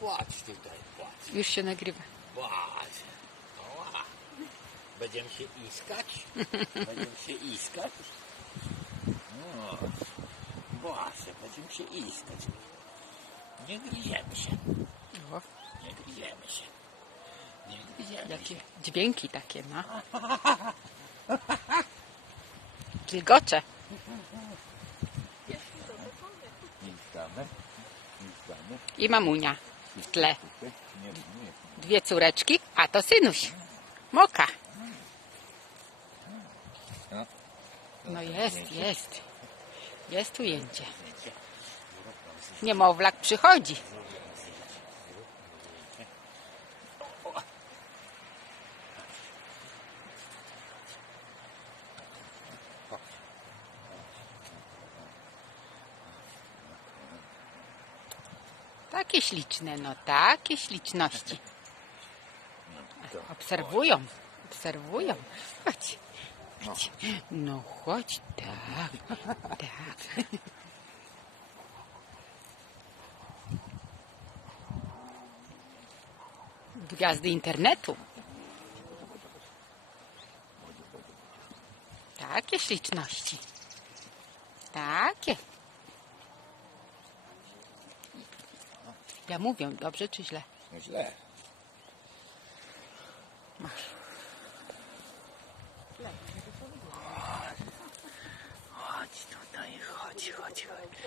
Patrz tutaj, patrz, Już się nagrywa. patrz. Oła. Będziemy się iskać? Będziemy się iskać? No, właśnie, będziemy się iskać. Nie gryziemy się, O, nie gryziemy się. Nie gryziemy jakie się. dźwięki takie, no. Kilgocze. Iskamy, iskamy. I mamunia w tle. Dwie córeczki, a to synuś. Moka. No jest, jest. Jest ujęcie. Niemowlak przychodzi. Takie śliczne, no takie śliczności. Obserwują, obserwują. Chodź, chodź. No chodź, tak, tak. Gwiazdy internetu. Takie śliczności. Takie. Ja mówię, dobrze czy źle? no źle. Masz. Chodź tutaj, chodź, chodź, chodź.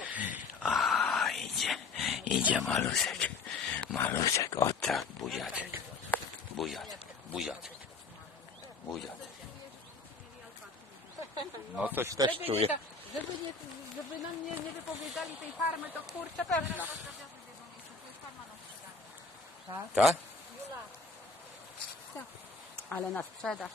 A, idzie, idzie malusek. Malusek, o tak, buziaczek. Buziaczek, buziaczek. Buziaczek. No coś też Żeby, czuję. nie, żeby, nie, żeby nam nie, nie wypowiadali tej farmy, to kurczę pewno. Tak? Ale na sprzedaż.